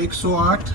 108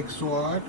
108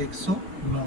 109,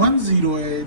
108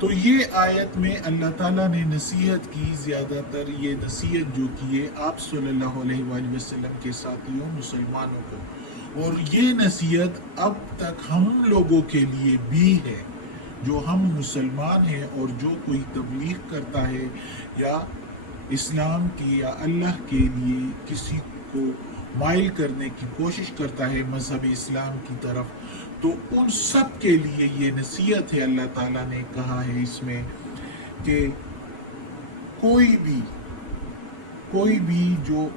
تو یہ آیت میں اللہ تعالیٰ نے نصیحت کی، زیادہ تر یہ نصیحت جو کی ہے آپ صلی اللہ علیہ وآلہ وسلم کے ساتھیوں مسلمانوں کو، اور یہ نصیحت اب تک ہم لوگوں کے لیے بھی ہے جو ہم مسلمان ہیں، اور جو کوئی تبلیغ کرتا ہے یا اسلام کی یا اللہ کے لیے کسی کو مائل کرنے کی کوشش کرتا ہے مذہب اسلام کی طرف، تو ان سب کے لیے یہ نصیحت ہے۔ اللہ تعالیٰ نے کہا ہے اس میں کہ کوئی بھی جو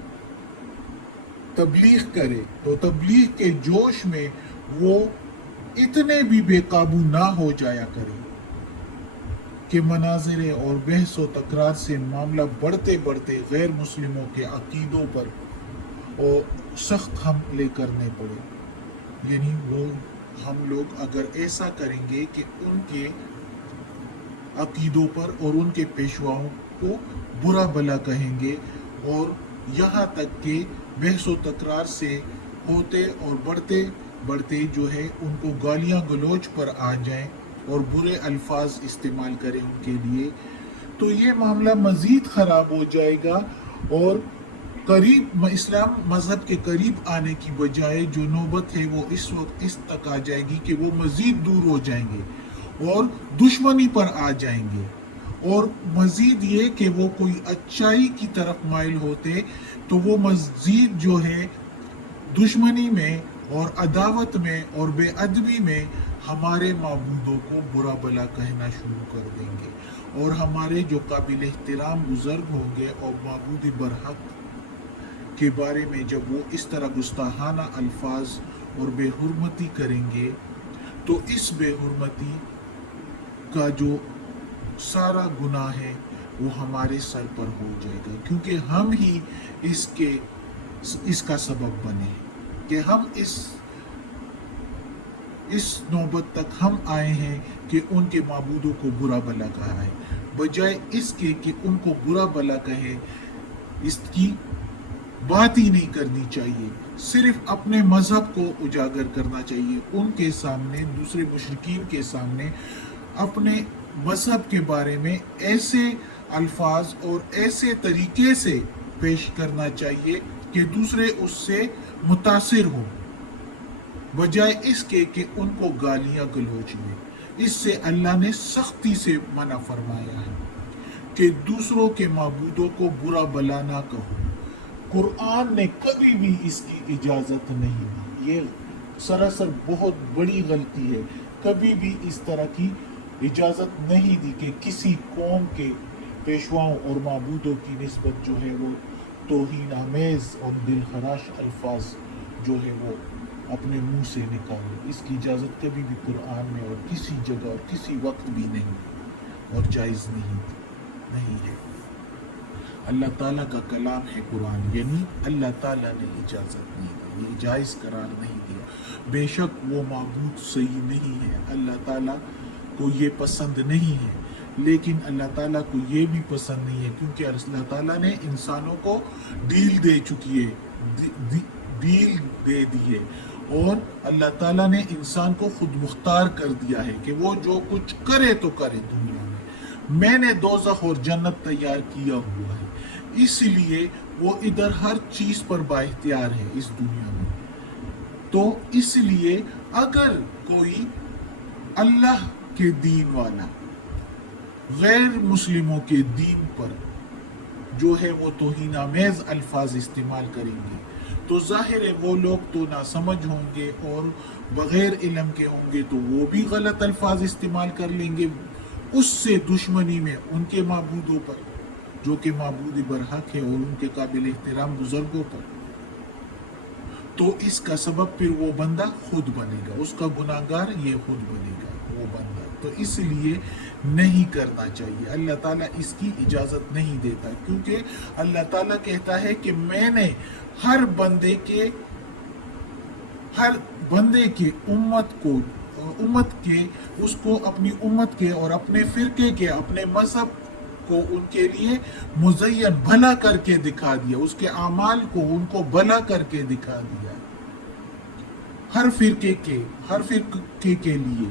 تبلیغ کرے تو تبلیغ کے جوش میں وہ اتنے بھی بے قابو نہ ہو جایا کرے کہ مناظر اور بحث و تکرار سے معاملہ بڑھتے بڑھتے غیر مسلموں کے عقیدوں پر اور سخت حملے کرنے پڑے۔ یعنی وہ ہم لوگ اگر ایسا کریں گے کہ ان کے عقیدوں پر اور ان کے پیشواؤں کو برا بھلا کہیں گے، اور یہاں تک کہ بحث و تکرار سے ہوتے اور بڑھتے بڑھتے جو ہے ان کو گالیاں گلوچ پر آ جائیں اور برے الفاظ استعمال کریں ان کے لیے، تو یہ معاملہ مزید خراب ہو جائے گا، اور قریب اسلام مذہب کے قریب آنے کی بجائے جو نوبت ہے وہ اس وقت اس تک آ جائے گی کہ وہ مزید دور ہو جائیں گے اور دشمنی پر آ جائیں گے، اور مزید یہ کہ وہ کوئی اچائی کی طرف مائل ہوتے تو وہ مزید جو ہے دشمنی میں اور عداوت میں اور بے ادبی میں ہمارے معبودوں کو برا بھلا کہنا شروع کر دیں گے، اور ہمارے جو قابل احترام بزرگ ہوں گے اور معبود برحق کے بارے میں جب وہ اس طرح گستاخانہ الفاظ اور بے حرمتی کریں گے، تو اس بے حرمتی کا جو سارا گناہ ہے وہ ہمارے سر پر ہو جائے گا، کیونکہ ہم ہی اس کا سبب بنے کہ ہم اس نوبت تک ہم آئے ہیں کہ ان کے معبودوں کو برا بھلا کہا ہے، بجائے اس کے کہ ان کو برا بھلا کہے اس کی بات ہی نہیں کرنی چاہیے، صرف اپنے مذہب کو اجاگر کرنا چاہیے ان کے سامنے، دوسرے مشرکین کے سامنے اپنے مذہب کے بارے میں ایسے الفاظ اور ایسے طریقے سے پیش کرنا چاہیے کہ دوسرے اس سے متاثر ہوں، بجائے اس کے کہ ان کو گالیاں گلوچ دیں۔ اس سے اللہ نے سختی سے منع فرمایا ہے کہ دوسروں کے معبودوں کو برا بھلا نہ کہو۔ قرآن نے کبھی بھی اس کی اجازت نہیں دی، یہ سراسر بہت بڑی غلطی ہے، کبھی بھی اس طرح کی اجازت نہیں دی کہ کسی قوم کے پیشواؤں اور معبودوں کی نسبت جو ہے وہ توہین آمیز اور دل خراش الفاظ جو ہے وہ اپنے منہ سے نکالے۔ اس کی اجازت کبھی بھی قرآن میں اور کسی جگہ اور کسی وقت بھی نہیں اور جائز نہیں ہے۔ اللہ تعالیٰ کا کلام ہے قرآن، یعنی اللہ تعالیٰ نے اجازت نہیں دی، یہ جائز قرار نہیں دیا۔ بے شک وہ معبود صحیح نہیں ہے، اللہ تعالیٰ کو یہ پسند نہیں ہے، لیکن اللہ تعالیٰ کو یہ بھی پسند نہیں ہے کیونکہ اللہ تعالیٰ نے انسانوں کو ڈیل دے چکی ہے، ڈیل دے دی ہے، اور اللہ تعالیٰ نے انسان کو خود مختار کر دیا ہے کہ وہ جو کچھ کرے تو کرے دنیا میں نے دوزخ اور جنت تیار کیا ہوا ہے، اس لیے وہ ادھر ہر چیز پر با اختیار ہے اس دنیا میں۔ تو اس لیے اگر کوئی اللہ کے دین والا غیر مسلموں کے دین پر جو ہے وہ توہین آمیز الفاظ استعمال کریں گے تو ظاہر ہے وہ لوگ تو ناسمجھ ہوں گے اور بغیر علم کے ہوں گے، تو وہ بھی غلط الفاظ استعمال کر لیں گے اس سے دشمنی میں ان کے معبودوں پر جو کہ معبود برحق ہے اور ان کے قابل احترام بزرگوں پر، تو اس کا سبب پھر وہ بندہ خود بنے گا، اس کا گناہگار یہ خود بنے گا وہ بندہ، تو اس لیے نہیں کرنا چاہیے۔ اللہ تعالیٰ اس کی اجازت نہیں دیتا کیونکہ اللہ تعالیٰ کہتا ہے کہ میں نے ہر بندے کے امت کے اس کو اپنی امت کے اور اپنے فرقے کے اپنے مذہب کو ان کے لیے مزین بھلا کر کے دکھا دیا، اس کے اعمال کو ان کو بھلا کر کے دکھا دیا، ہر فرقے کے لیے،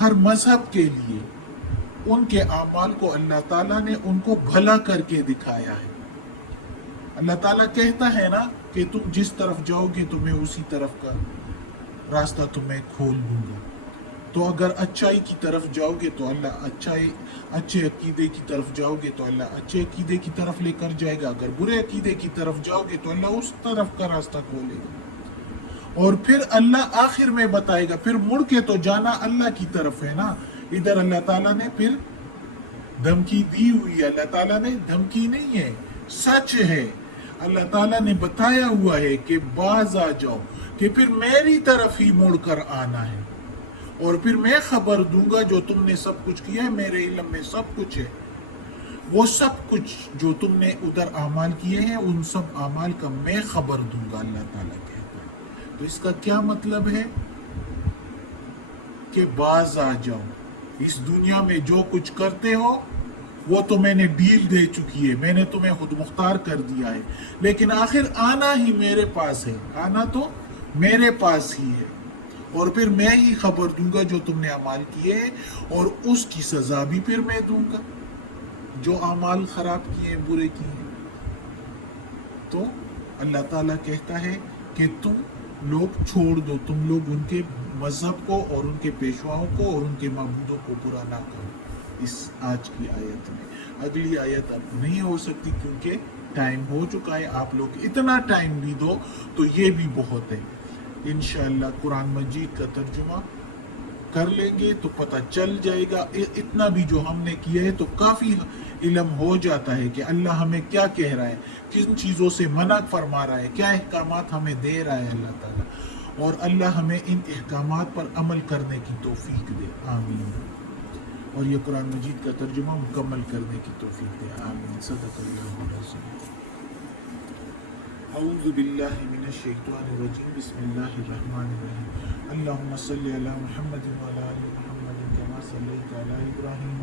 ہر مذہب کے لیے ان کے اعمال کو اللہ تعالیٰ نے ان کو بھلا کر کے دکھایا ہے. اللہ تعالیٰ کہتا ہے نا کہ تم جس طرف جاؤ گے تو میں اسی طرف کا راستہ تمہیں کھول دوں گا. تو اگر اچائی کی طرف جاؤ گے تو اللہ اچھے عقیدے کی طرف جاؤ گے تو اللہ اچھے عقیدے کی طرف لے کر جائے گا. اگر برے عقیدے کی طرف جاؤ گے تو اللہ اس طرف کا راستہ کھولے گا. اور پھر اللہ آخر میں بتائے گا. پھر مڑ کے تو جانا اللہ کی طرف ہے نا. ادھر اللہ تعالیٰ نے پھر دھمکی دی ہوئی ہے. اللہ تعالیٰ نے دھمکی نہیں ہے، سچ ہے. اللہ تعالیٰ نے بتایا ہوا ہے کہ باز آ جاؤ، کہ پھر میری طرف ہی مڑ کر آنا ہے. اور پھر میں خبر دوں گا جو تم نے سب کچھ کیا ہے، میرے علم میں سب کچھ ہے. وہ سب کچھ جو تم نے ادھر اعمال کیے ہیں ان سب اعمال کا میں خبر دوں گا، اللہ تعالیٰ کہتا ہے. تو اس کا کیا مطلب ہے؟ کہ باز آ جاؤ. اس دنیا میں جو کچھ کرتے ہو وہ تو میں نے ڈیل دے چکی ہے، میں نے تمہیں خود مختار کر دیا ہے. لیکن آخر آنا ہی میرے پاس ہے، آنا تو میرے پاس ہی ہے. اور پھر میں ہی خبر دوں گا جو تم نے اعمال کیے ہیں، اور اس کی سزا بھی پھر میں دوں گا جو اعمال خراب کیے ہیں، برے کیے ہیں. تو اللہ تعالیٰ کہتا ہے کہ تم لوگ چھوڑ دو، تم لوگ ان کے مذہب کو اور ان کے پیشواؤں کو اور ان کے معبودوں کو برا نہ کرو. اس آج کی آیت میں اگلی آیت اب نہیں ہو سکتی کیونکہ ٹائم ہو چکا ہے. آپ لوگ اتنا ٹائم بھی دو تو یہ بھی بہت ہے. انشاءاللہ قرآن مجید کا ترجمہ کر لیں گے تو پتہ چل جائے گا. اتنا بھی جو ہم نے کیا ہے تو کافی علم ہو جاتا ہے کہ اللہ ہمیں کیا کہہ رہا ہے، کن چیزوں سے منع فرما رہا ہے، کیا احکامات ہمیں دے رہا ہے اللہ تعالیٰ. اور اللہ ہمیں ان احکامات پر عمل کرنے کی توفیق دے. آمین. اور یہ قرآن مجید کا ترجمہ مکمل کرنے کی توفیق دے. آمین. صدق اللہ العظیم. اعوذ باللہ من الشیطان الرجیم. بسم اللہ الرحمن الرحیم. اللہم صلی علی محمد وعلی آل محمد کما صلیت علی ابراہیم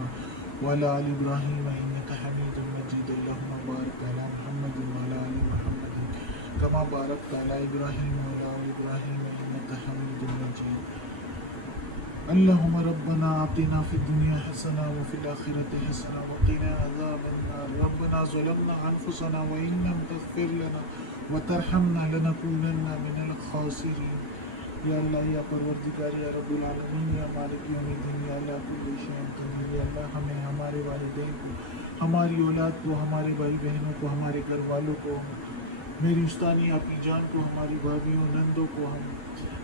وعلی آل ابراہیم انک حمید مجید. اللہم بارک علی محمد وعلی آل محمد کما بارکت علی ابراہیم وعلی آل ابراہیم انک حمید مجید. اللہم ربنا آتنا فی الدنیا حسنہ وفی الآخرۃ حسنہ وقنا عذاب النار. ربنا ظلمنا انفسنا وإن لم تغفر لنا وترحمنا لنکونن من الخاسرین. یا اللہ، یا پروردگار، یا رب العالمین، یا مالک یوم الدین، یا اللہ کل شیء قدیر. یا اللہ ہمیں، ہمارے والدین کو، ہماری اولاد کو، ہمارے بھائی بہنوں کو، ہمارے گھر والوں کو، میری استانی اپنی جان کو، ہماری بھابھیوں نندوں کو،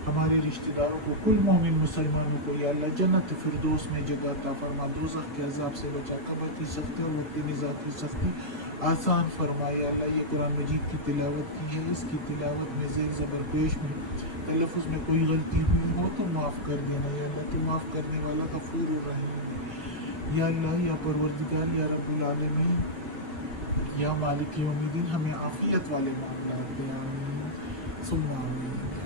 ہمارے رشتہ داروں کو، کل مومن مسلمانوں کو یا اللہ جنت فردوس میں جگہ عطا فرما. دوزخ کے عذاب سے بچا. قبر کی سختی اور وقت نزاع کی سختی آسان فرما. یا اللہ یہ قرآن مجید کی تلاوت کی ہے، اس کی تلاوت میں زیر زبر پیش میں تلفظ میں کوئی غلطی ہوئی ہو تو معاف کر دینا. یا اللہ تو معاف کرنے والا غفور الرحیم ہے. یا اللہ، یا پروردگار، یا رب العالمین، یا مالک یوم الدین، ہمیں عافیت والے معاملات دے. آمین ثم آمین.